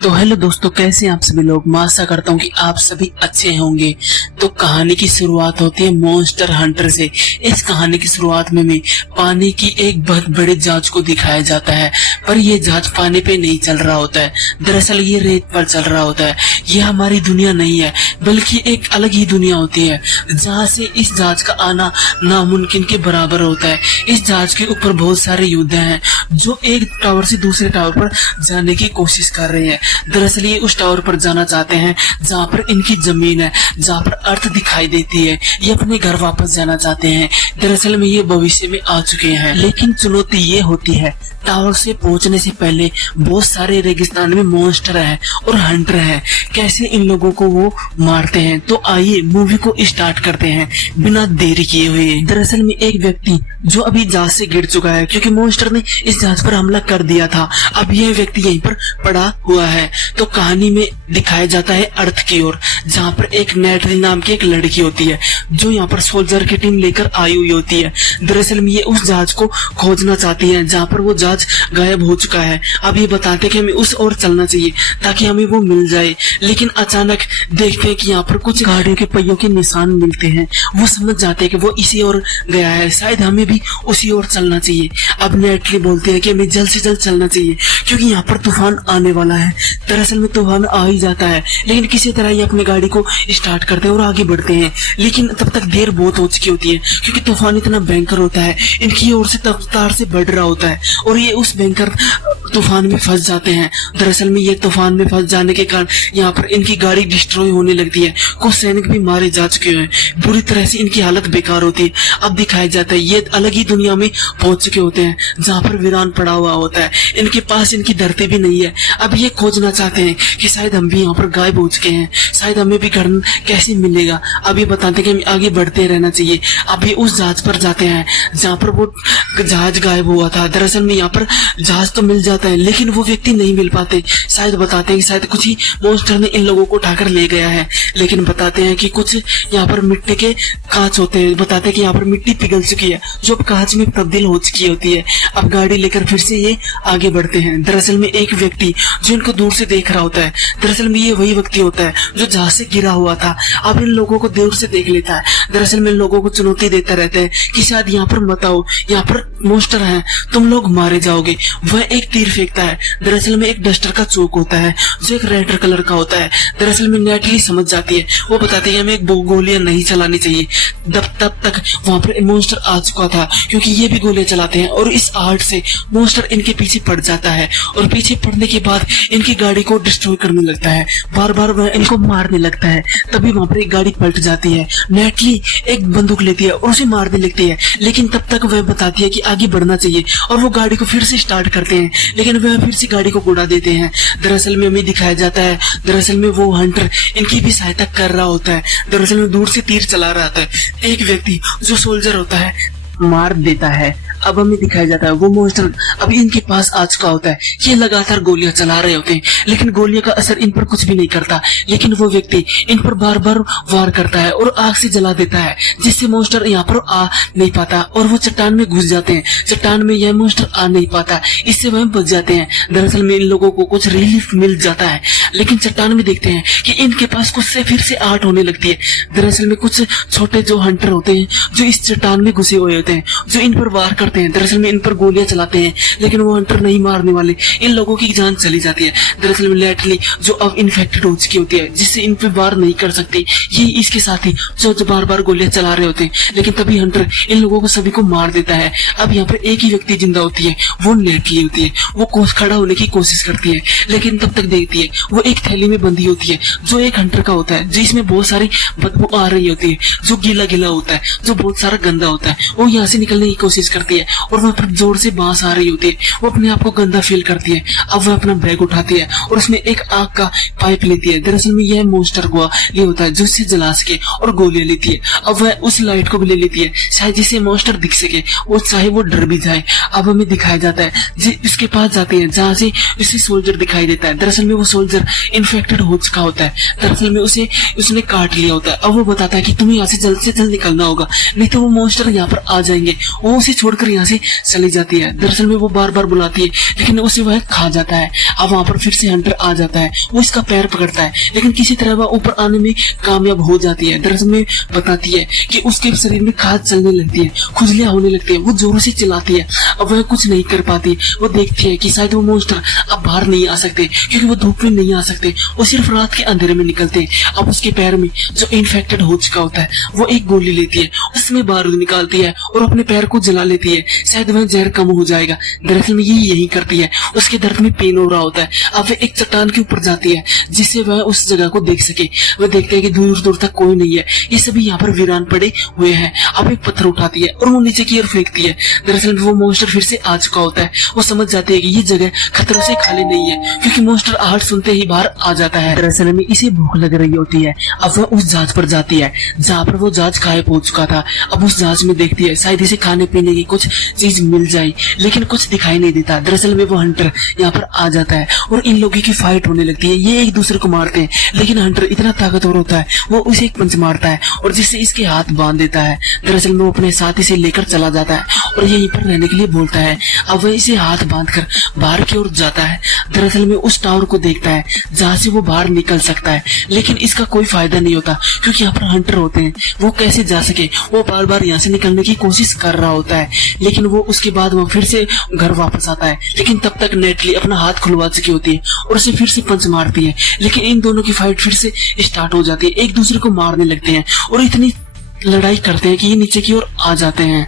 तो हेलो दोस्तों, कैसे हैं आप सभी लोग। मैं आशा करता हूँ कि आप सभी अच्छे होंगे। तो कहानी की शुरुआत होती है मॉन्स्टर हंटर से। इस कहानी की शुरुआत में पानी की एक बहुत बड़े जहाज को दिखाया जाता है, पर यह जहाज पानी पे नहीं चल रहा होता है। दरअसल ये रेत पर चल रहा होता है। यह हमारी दुनिया नहीं है, बल्कि एक अलग ही दुनिया होती है, जहाँ से इस जहाज का आना नामुमकिन के बराबर होता है। इस जहाज के ऊपर बहुत सारे योद्धा हैं जो एक टावर से दूसरे टावर पर जाने की कोशिश कर रहे हैं। दरअसल ये उस टावर पर जाना चाहते हैं जहाँ पर इनकी जमीन है, जहाँ पर अर्थ दिखाई देती है। ये अपने घर वापस जाना चाहते हैं। दरअसल में ये भविष्य में आ चुके हैं, लेकिन चुनौती ये होती है टावर से पहुंचने से पहले बहुत सारे रेगिस्तान में मॉन्स्टर हैं और हंटर हैं। कैसे इन लोगों को वो मारते हैं, तो आइए मूवी को स्टार्ट करते हैं बिना देरी किए हुए। दरअसल में एक व्यक्ति जो अभी जहाज से गिर चुका है, क्योंकि मॉन्स्टर ने इस जहाज पर हमला कर दिया था। अब यह व्यक्ति यहीं पर पड़ा हुआ है। तो कहानी में दिखाया जाता है अर्थ की ओर, जहाँ पर एक नेटली नाम की एक लड़की होती है जो यहाँ पर सोल्जर की टीम लेकर आई हुई होती है। दरअसल में ये उस जहाज को खोजना चाहती है जहाँ पर वो जहाज गायब हो चुका है। अब ये बताते हैं कि हमें उस ओर चलना चाहिए ताकि हमें वो मिल जाए। लेकिन अचानक देखते हैं कि यहाँ पर कुछ गाड़ियों के पहियों के निशान मिलते हैं। वो समझ जाते हैं कि वो इसी ओर गया है, शायद हमें भी उसी ओर चलना चाहिए। अब नेटली बोलते हैं कि हमें जल्द से जल्द चलना चाहिए क्योंकि यहाँ पर तूफान आने वाला है। दरअसल में तूफान आ ही जाता है, लेकिन किसी तरह ये अपनी गाड़ी को स्टार्ट करते हैं और आगे बढ़ते हैं। लेकिन तब तक देर बहुत हो चुकी होती है क्योंकि तूफान इतना भयंकर होता है, इनकी ओर से रफ्तार से बढ़ रहा होता है और ये उस भयंकर तूफान में फंस जाते हैं। दरअसल में ये तूफान में फंस जाने के कारण यहाँ पर इनकी गाड़ी डिस्ट्रॉय होने लगती है। कुछ सैनिक भी मारे जा चुके हैं। बुरी तरह से इनकी हालत बेकार होती है। अब दिखाया जाता है ये अलग ही दुनिया में पहुंच चुके होते हैं जहाँ पर वीरान पड़ा हुआ होता है। इनके पास इनकी धरती भी नहीं है। अब ये खोजना चाहते हैं कि शायद हम भी यहाँ पर गायब हो चुके हैं, शायद हमें भी घर कैसे मिलेगा। अब ये बताते हैं कि हमें आगे बढ़ते रहना चाहिए। अब ये उस जहाज पर जाते हैं जहाँ पर वो जहाज गायब हुआ था। दरअसल में यहाँ पर जहाज तो मिल जाता है, लेकिन वो व्यक्ति नहीं मिल पाते। शायद बताते हैं कि शायद कुछ ही मॉन्स्टर ने इन लोगों को उठाकर ले गया है। लेकिन बताते हैं कि कुछ यहाँ पर मिट्टी के कांच होते हैं। बताते हैं कि यहाँ पर मिट्टी पिघल चुकी है जो अब कांच में तब्दील हो चुकी होती है। अब गाड़ी लेकर फिर से ये आगे बढ़ते हैं। दरअसल में एक व्यक्ति जो इनको दूर से देख रहा होता है, दरअसल में ये वही व्यक्ति होता है जो जहाज से गिरा हुआ था। अब इन लोगों को दूर से देख लेता है। दरअसल में इन लोगों को चुनौती देता रहता है कि शायद यहाँ पर मत आओ, यहाँ पर मॉन्स्टर है, तुम लोग मारे जाओगे। वह एक तीर फेंकता है। दरअसल में एक डस्टर का चोक होता है जो एक रेड कलर का होता है। दरअसल में नेटली समझ जाती है। वो बताती है हमें एक गोलियां नहीं चलानी चाहिए। तब तक वहां पर मॉन्स्टर आ चुका था, क्योंकि ये भी गोलियां चलाते हैं और इस आर्ट से मॉन्स्टर इनके पीछे पड़ जाता है और पीछे पड़ने के बाद इनकी गाड़ी को डिस्ट्रॉय करने लगता है। बार बार वह इनको मारने लगता है। तभी वहां पर एक गाड़ी पलट जाती है। नेटली एक बंदूक लेती है और उसे मारने लगती है, लेकिन तब तक वह बताती है कि आगे बढ़ना चाहिए और वो गाड़ी को फिर से स्टार्ट करते हैं, लेकिन वह फिर से गाड़ी को उड़ा देते हैं। दरअसल में हमें दिखाया जाता है दरअसल में वो हंटर इनकी भी सहायता कर रहा होता है। दरअसल में दूर से तीर चला रहा था। एक व्यक्ति जो सोल्जर होता है मार देता है। अब हमें दिखाया जाता है वो मॉन्स्टर अभी इनके पास आ चुका होता है। ये लगातार गोलियां चला रहे होते हैं, लेकिन गोलियों का असर इन पर कुछ भी नहीं करता। लेकिन वो व्यक्ति इन पर बार बार वार करता है और आग से जला देता है, जिससे मॉन्स्टर यहाँ पर आ नहीं पाता और वो चट्टान में घुस जाते हैं। चट्टान में यह मॉन्स्टर आ नहीं पाता, इससे वह बच जाते हैं। दरअसल में इन लोगों को कुछ रिलीफ मिल जाता है, लेकिन चट्टान में देखते हैं कि इनके पास कुछ से फिर से आग होने लगती है। दरअसल में कुछ छोटे जो हंटर होते हैं जो इस चट्टान में घुसे हुए होते हैं, जो इन पर वार करते हैं। दरअसल में इन पर गोलियां चलाते हैं, लेकिन वो हंटर नहीं मारने वाले। इन लोगों की जान चली जाती है। दरअसल में लेटली जो अब इन्फेक्टेड हो चुकी होती है, जिससे इन पर वार नहीं कर सकती। ये इसके साथी जो बार बार गोलियां चला रहे होते हैं, लेकिन तभी हंटर इन लोगों को सभी को मार देता है। अब यहाँ पर एक ही व्यक्ति जिंदा होती है, वो लेटली होती है। वो खड़ा होने की कोशिश करती है, लेकिन तब तक देखती है वो एक थैली में बंधी होती है जो एक हंटर का होता है, जिसमें बहुत सारी बदबू आ रही होती है, जो गीला गीला होता है, जो बहुत सारा गंदा होता है। वो यहाँ से निकलने की कोशिश करती है और वहाँ पर जोर से बांस आ रही होती है। वो अपने आप को गंदा फील करती है। अब वह अपना बैग उठाती है और उसमें एक आग का पाइप लेती है। दरअसल में यह मॉन्स्टर को ले होता है जो उससे जला सके, और गोलियां लेती है। अब वह उस लाइट को भी ले लेती है, शायद जिससे मॉन्स्टर दिख सके, वो चाहे वो डर भी जाए। अब हमें दिखाया जाता है उसके पास जाते हैं जहाँ से उसे सोल्जर दिखाई देता है। दरअसल में वो सोल्जर इन्फेक्टेड हो चुका होता है। दरअसल में उसने काट लिया होता है। अब वो बताता है कि तुम्हें यहाँ से जल्द निकलना होगा, नहीं तो वो मॉन्स्टर यहाँ पर आ जाएंगे। वो उसे छोड़कर यहाँ से चली जाती है। दरअसल में वो बार बार बुलाती है लेकिन उसे वह खा जाता है। अब वहां पर फिर से हंटर आ जाता है, वो इसका पैर पकड़ता है लेकिन किसी तरह वह ऊपर आने में कामयाब हो जाती है। दरअसल में बताती है कि उसके शरीर में खाज चलने लगती है, खुजलियां होने लगती है, वो जोरों से चिल्लाती है। अब वह कुछ नहीं कर पाती। वो देखती है कि शायद वो मॉन्स्टर अब बाहर नहीं आ सकते क्योंकि वो धूप में नहीं आ सकते, वो सिर्फ रात के अंधेरे में निकलते हैं। अब उसके पैर में जो इन्फेक्टेड हो चुका होता है वो एक गोली लेती है, उसमें बारूद निकालती है और अपने पैर को जला लेती है, शायद वह जहर कम हो जाएगा। दरअसल में यही करती है। उसके दर्द में पेन हो रहा होता है। अब वह एक चट्टान के ऊपर जाती है जिससे वह उस जगह को देख सके। वह देखते हैं कि दूर दूर तक कोई नहीं है, ये सभी यहाँ पर वीरान पड़े हुए हैं। अब एक पत्थर उठाती है और वो नीचे की ओर फेंकती है। दरअसल वो मॉन्स्टर फिर से आ चुका होता है। वो समझ जाती है कि ये जगह खतरों से खाली नहीं है क्योंकि मॉन्स्टर आहट सुनते ही बाहर आ जाता है। दरअसल में इसे भूख लग रही होती है। अब वह उस जहाज पर जाती है जहाँ पर वो जहाज गायब हो चुका था। अब उस जहाज में देखती है शायद इसे खाने पीने की कुछ चीज मिल जाए लेकिन कुछ दिखाई नहीं देता। दरअसल में वो हंटर यहाँ पर आ जाता है और इन लोगों की फाइट होने लगती है। ये एक दूसरे को मारते हैं लेकिन हंटर इतना ताकतवर होता है वो उसे एक पंच मारता है और जिससे इसके हाथ बांध देता है। दरअसल में वो अपने साथ इसे लेकर चला जाता है और यहीं पर रहने के लिए बोलता है। अब वह इसे हाथ बांधकर बाहर की ओर जाता है। दरअसल में उस टावर को देखता है जहाँ से वो बाहर निकल सकता है लेकिन इसका कोई फायदा नहीं होता क्योंकि यहाँ पर हंटर होते हैं। वो कैसे जा सके, वो बार बार यहाँ से निकलने की कोशिश कर रहा होता है लेकिन वो उसके बाद वो फिर से घर वापस आता है। लेकिन तब तक नेटली अपना हाथ खुलवा चुकी होती है और उसे फिर से पंच मारती है। लेकिन इन दोनों की फाइट फिर से स्टार्ट हो जाती है, एक दूसरे को मारने लगते हैं और इतनी लड़ाई करते हैं कि ये नीचे की ओर आ जाते हैं।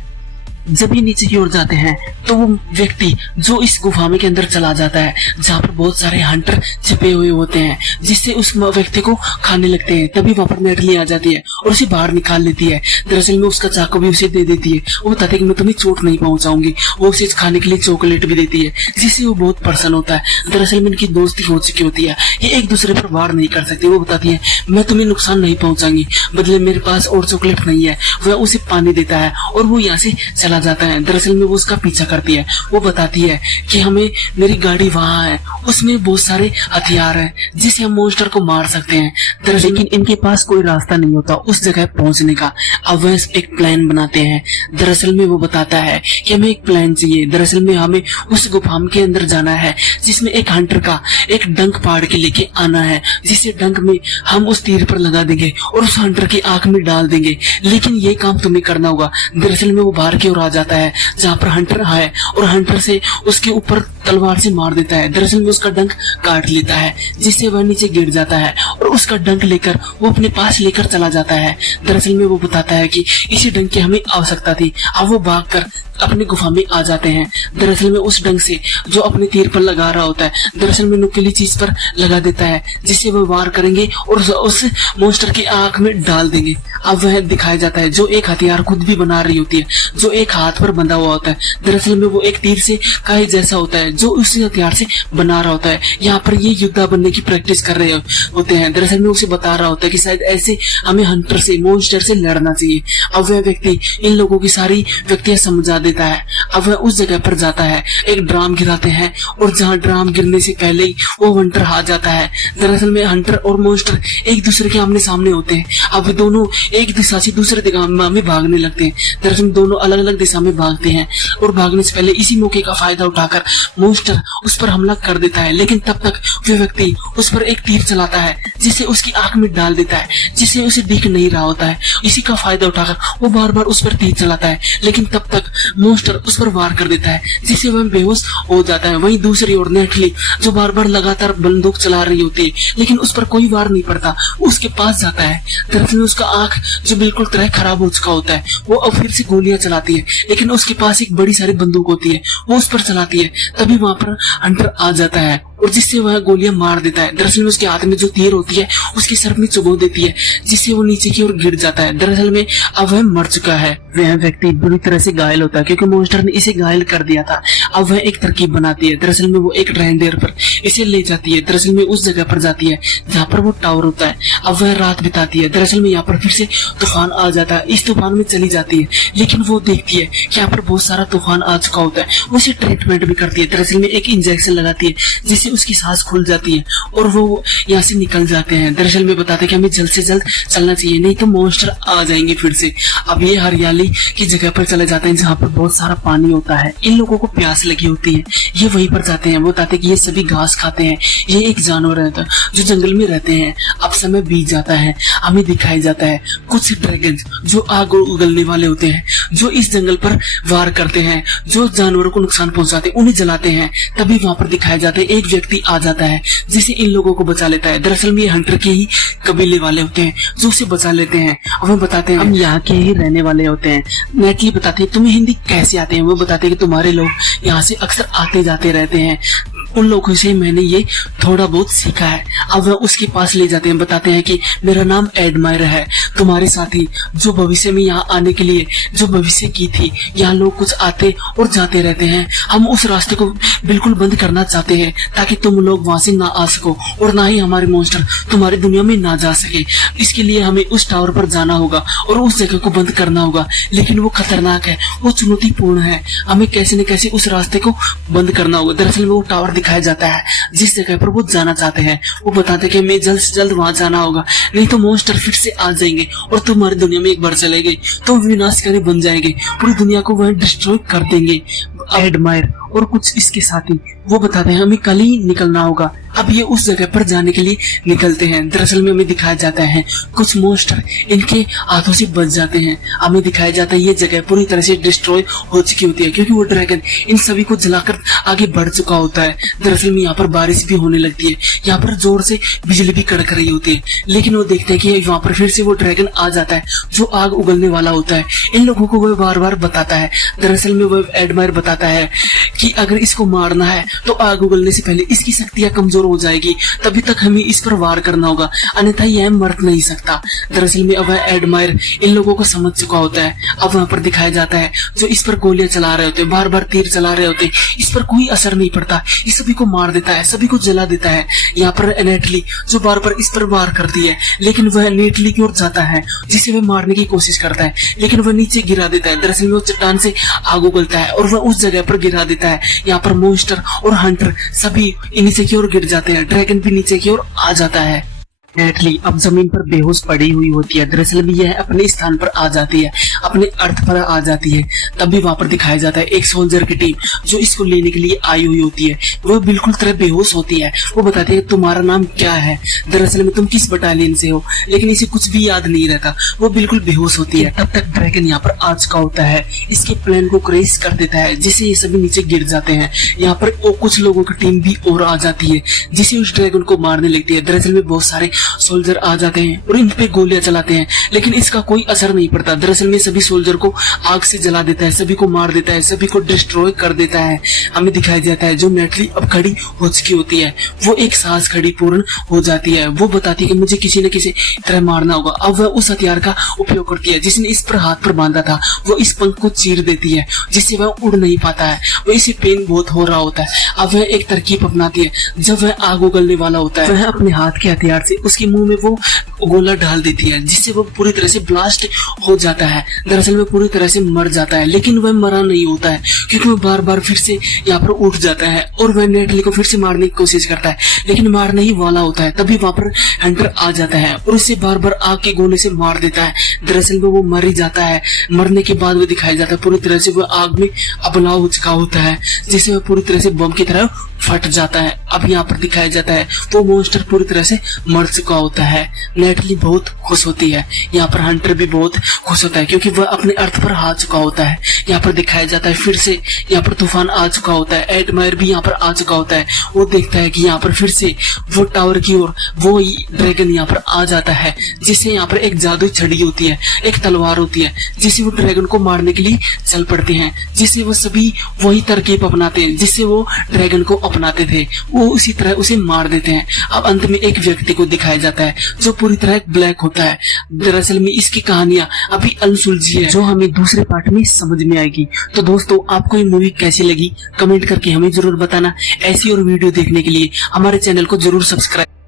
जब ये नीचे की ओर जाते हैं तो वो व्यक्ति जो इस गुफा में के अंदर चला जाता है जहाँ पर बहुत सारे हंटर छिपे हुए होते हैं जिससे उस व्यक्ति को खाने लगते हैं। तभी वहां पर नेटली आ जाती है और उसे बाहर निकाल लेती है। दरअसल में उसका चाकू भी उसे दे देती है। वो बताती है कि मैं तुम्हें चोट नहीं पहुंचाऊंगी। वो उसे खाने के लिए चॉकलेट भी देती है जिससे वो बहुत प्रसन्न होता है। दरअसल में इनकी दोस्ती हो चुकी होती है, ये एक दूसरे पर वार नहीं कर सकते। वो बताती है मैं तुम्हें नुकसान नहीं पहुंचाऊंगी, बदले मेरे पास और चॉकलेट नहीं है। वह उसे पानी देता है और वो यहाँ से चला जाता है। दरअसल में वो उसका पीछा करती है। वो बताती है कि हमें मेरी गाड़ी वहां है, उसमें बहुत सारे हथियार हैं जिससे हम मॉन्स्टर को मार सकते हैं। दरअसल लेकिन इनके पास कोई रास्ता नहीं होता उस जगह पहुंचने का। अब वह एक प्लान बनाते हैं। दरअसल में वो बताता है कि हमें एक प्लान चाहिए। दरअसल में हमें उस गुफा के अंदर जाना है जिसमें एक हंटर का एक डंक फाड़ के लेके आना है, जिससे डंक में हम उस तीर पर लगा देंगे और उस हंटर की आंख में डाल देंगे। लेकिन ये काम तुम्हें करना होगा। दरअसल में वो बाहर की ओर आ जाता है जहाँ पर हंटर है और हंटर से उसके ऊपर तलवार से मार देता है। दरअसल में उसका डंक काट लेता है जिससे वह नीचे गिर जाता है और उसका डंक लेकर वो अपने पास लेकर चला जाता है। दरअसल में वो बताता है कि इसी डंक की हमें आवश्यकता थी। अब वो भागकर अपनी गुफा में आ जाते हैं। दरअसल में उस डंक से जो अपने तीर पर लगा रहा होता है, दरअसल में नुकीली चीज पर लगा देता है जिससे वो वार करेंगे और उस मॉन्स्टर की आंख में डाल देंगे। अब वह दिखाया जाता है जो एक हथियार खुद भी बना रही होती है, जो एक हाथ पर बंधा हुआ होता है। दरअसल में वो एक तीर से काई जैसा होता है जो उसी हथियार से बना रहा होता है। यहाँ पर ये योद्धा बनने की प्रैक्टिस कर रहे होते हैं। दरअसल में उसे बता रहा होता है कि शायद ऐसे हमें हंटर से, मॉन्स्टर से लड़ना चाहिए। अब वह व्यक्ति इन लोगों की सारी व्यक्तियां समझा देता है। अब वह उस जगह पर जाता है, एक ड्राम गिराते हैं और जहाँ ड्राम गिरने से पहले ही वो हंटर आ जाता है। दरअसल में हंटर और मॉन्स्टर एक दूसरे के आमने सामने होते हैं। अब वे दोनों एक दिशा से दूसरे दिशा में भागने लगते हैं। दरअसल में दोनों अलग अलग दिशा में भागते हैं और भागने से पहले इसी मौके का फायदा उठाकर मॉन्स्टर उस पर हमला कर देता है। लेकिन तब तक वह व्यक्ति उस पर एक तीर चलाता है जिसे उसकी आंख में डाल देता है, जिससे उसे दिख नहीं रहा होता है। इसी का फायदा उठाकर वो बार बार उस पर तीर चलाता है, लेकिन तब तक मॉन्स्टर उस पर वार कर देता है जिससे वह बेहोश हो जाता है। वहीं दूसरी ओर नेटली जो बार बार लगातार बंदूक चला रही होती है लेकिन उस पर कोई वार नहीं पड़ता, उसके पास जाता है। दरअसल में उसका आंख जो बिल्कुल तरह खराब हो चुका होता है, वो अब फिर से गोलियां चलाती है, लेकिन उसके पास एक बड़ी सारी बंदूक होती है, वो उस पर चलाती है। तभी वहां पर हंटर आ जाता है और जिससे वह गोलियां मार देता है। दरअसल में उसके हाथ में जो तीर होती है उसके सर में चुभो देती है जिससे वो नीचे की ओर गिर जाता है। दरअसल में अब वह मर चुका है। वह व्यक्ति बुरी तरह से घायल होता है क्योंकि मॉन्स्टर ने इसे घायल कर दिया था। अब वह एक तरकीब बनाती है। दरअसल में वो एक रेनडेयर पर इसे ले जाती है। दरअसल में उस जगह पर जाती है जहाँ पर वो टावर होता है। अब वह रात बिताती है। दरअसल में यहाँ पर फिर से तूफान आ जाता है। इस तूफान में चली जाती है, लेकिन वो देखती है कि यहाँ पर बहुत सारा तूफान आ चुका होता है। वो इसे ट्रीटमेंट भी करती है। दरअसल में एक इंजेक्शन लगाती है जिससे से उसकी सांस खुल जाती है और वो यहाँ से निकल जाते हैं। दरअसल में बताते हैं कि हमें जल्द से जल्द चलना चाहिए, नहीं तो मॉन्स्टर आ जाएंगे फिर से। अब ये हरियाली की जगह पर चले जाते हैं जहाँ पर बहुत सारा पानी होता है। इन लोगों को प्यास लगी होती है, ये वहीं पर जाते हैं। वो बताते हैं कि ये सभी घास खाते हैं, ये एक जानवर रहता है जो जंगल में रहते हैं। अब समय बीत जाता है, हमें दिखाया जाता है कुछ ड्रैगन जो आग उगलने वाले होते हैं, जो इस जंगल पर वार करते हैं, जो जानवरों को नुकसान पहुंचाते हैं, उन्हें जलाते हैं। तभी वहां पर दिखाया जाता है एक व्यक्ति आ जाता है जिसे इन लोगों को बचा लेता है। दरअसल में ये हंटर के ही कबीले वाले होते हैं जो उसे बचा लेते हैं। और वो बताते हैं हम यहाँ के ही रहने वाले होते हैं। नेटली बताते हैं तुम्हें हिंदी कैसे आते हैं? वो बताते हैं कि तुम्हारे लोग यहाँ से अक्सर आते जाते रहते हैं, उन लोगों से मैंने ये थोड़ा बहुत सीखा है। अब वह उसके पास ले जाते हैं, बताते हैं कि मेरा नाम एडमायर है, तुम्हारे साथी जो भविष्य में यहाँ आने के लिए जो भविष्य की थी। यहाँ लोग कुछ आते और जाते रहते हैं, हम उस रास्ते को बिल्कुल बंद करना चाहते हैं ताकि तुम लोग वहां से ना आ सको और ना ही हमारे मॉन्स्टर तुम्हारी दुनिया में ना जा सके। इसके लिए हमें उस टावर पर जाना होगा और उस जगह को बंद करना होगा, लेकिन वो खतरनाक है, वो चुनौतीपूर्ण है, हमें कैसे न कैसे उस रास्ते को बंद करना होगा। दरअसल वो टावर दिखाया जाता है जिस जगह पर वो जाना चाहते हैं। वो बताते हैं कि हमें जल्द से जल्द वहां जाना होगा, नहीं तो मॉन्स्टर फिर से आ जाएंगे और तुम्हारी दुनिया में एक बार चले गए तो विनाशकारी बन जाएंगे, पूरी दुनिया को वह डिस्ट्रॉय कर देंगे। एडमायर और कुछ इसके साथी वो बताते हैं हमें कल ही निकलना होगा। अब ये उस जगह पर जाने के लिए निकलते हैं। दरअसल में हमें दिखाया जाता है कुछ मॉन्स्टर इनके हाथों से बच जाते हैं। हमें दिखाया जाता है ये जगह पूरी तरह से डिस्ट्रॉय हो चुकी होती है क्योंकि वो ड्रैगन इन सभी को जलाकर आगे बढ़ चुका होता है। दरअसल में यहाँ पर बारिश भी होने लगती है, यहाँ पर जोर से बिजली भी कड़क रही होती है, लेकिन वो देखते हैं कि वहाँ पर फिर से वो ड्रैगन आ जाता है जो आग उगलने वाला होता है। इन लोगों को वह बार बार बताता है, दरअसल में वह एडमायर बताता है कि अगर इसको मारना है तो आग उगलने से पहले इसकी शक्तियां कमजोर हो जाएगी, तभी तक हमें इस पर वार करना होगा, अन्यथा यह मर नहीं सकता। दरअसल में अब वह एडमायर इन लोगों को समझ चुका होता है। अब वहां पर दिखाया जाता है जो इस पर गोलियां चला रहे होते हैं, बार बार तीर चला रहे होते हैं, इस पर कोई असर नहीं पड़ता, इस सभी को मार देता है, सभी को जला देता है। यहाँ पर नेटली जो बार बार इस पर वार करती है, लेकिन वह नेटली की ओर जाता है जिसे वह मारने की कोशिश करता है, लेकिन वह नीचे गिरा देता है। दरअसल में वो चट्टान से आग उगलता है और वह उस जगह पर गिरा देता है। यहाँ पर मॉन्स्टर और हंटर सभी नीचे की ओर गिर जाते हैं, ड्रैगन भी नीचे की ओर आ जाता है। नेटली अब जमीन पर बेहोश पड़ी हुई होती है। दरअसल भी यह अपने स्थान पर आ जाती है, अपने अर्थ पर आ जाती है। तभी वहां पर दिखाया जाता है एक सोल्जर की टीम जो इसको लेने के लिए आई हुई होती है। वो बिल्कुल तरह बेहोश होती है। वो बताती है तुम्हारा नाम क्या है, दरअसल में तुम किस बटालियन से हो, लेकिन इसे कुछ भी याद नहीं रहता, वो बिल्कुल बेहोश होती है। तब तक ड्रैगन यहाँ पर आ चुका होता है, इसके प्लेन को क्रैश कर देता है जिससे ये सभी नीचे गिर जाते हैं। यहाँ पर कुछ लोगों की टीम भी और आ जाती है जिसे उस ड्रैगन को मारने लगती है। दरअसल में बहुत सारे सोल्जर आ जाते हैं और इन पे गोलियां चलाते हैं, लेकिन इसका कोई असर नहीं पड़ता। दरअसल में सभी सोल्जर को आग से जला देता है, सभी को मार देता है, सभी को डिस्ट्रॉय कर देता है। हमें दिखाया जाता है जो नेटली अब खड़ी हो चुकी होती है, वो एक सांस खड़ी पूर्ण हो जाती है। वो बताती है कि मुझे किसी न किसी तरह मारना होगा। अब वह उस हथियार का उपयोग करती है जिसने इस पर हाथ पर बांधा था, वो इस पंख को चीर देती है जिससे वह उड़ नहीं पाता है। वो इसे पेन बहुत हो रहा होता है। अब वह एक तरकीब अपनाती है, जब वह आग उगलने वाला होता है वह अपने हाथ के हथियार से उसके मुंह में वो गोला डाल देती है जिससे वो पूरी तरह से ब्लास्ट हो जाता है। दरअसल में पूरी तरह से मर जाता है, लेकिन वह मरा नहीं होता है क्योंकि वह बार बार फिर से यहाँ पर उठ जाता है और वह नेटली को फिर से मारने की कोशिश करता है, लेकिन मारने ही वाला होता है। तभी वहां पर हंटर आ जाता है और उसे बार बार आग के गोले से मार देता है। दरअसल में वो मर ही जाता है। मरने के बाद वो दिखाया जाता है पूरी तरह से वह आग में अबला हो चुका होता है, जिससे वह पूरी तरह से बम की तरह फट जाता है। अब यहाँ पर दिखाया जाता है वो मॉन्स्टर पूरी तरह से मर चुका होता है। नेटली बहुत खुश होती है, यहाँ पर हंटर भी बहुत खुश होता है क्योंकि वह अपने अर्थ पर आ चुका होता है। यहाँ पर दिखाया जाता है फिर से यहाँ पर तूफान आ चुका होता है। एडमायर भी यहाँ पर आ चुका होता है। वो देखता है कि यहाँ पर फिर से वो टावर की ओर वो ड्रैगन यहाँ पर आ जाता है, जिससे यहाँ पर एक जादुई छड़ी होती है, एक तलवार होती है, जिससे वो ड्रैगन को मारने के लिए चल पड़ते हैं, जिससे वो सभी वही तरकीब अपनाते हैं जिससे वो ड्रैगन को अपनाते थे। वो उसी तरह उसे मार देते हैं। अब अंत में एक व्यक्ति को दिखाया जाता है जो पूरी तरह ब्लैक होता है। दरअसल में इसकी कहानियां अभी अनसुलझी है, जो हमें दूसरे पार्ट में समझ में आएगी। तो दोस्तों आपको ये मूवी कैसी लगी कमेंट करके हमें जरूर बताना। ऐसी और वीडियो देखने के लिए हमारे चैनल को जरूर सब्सक्राइब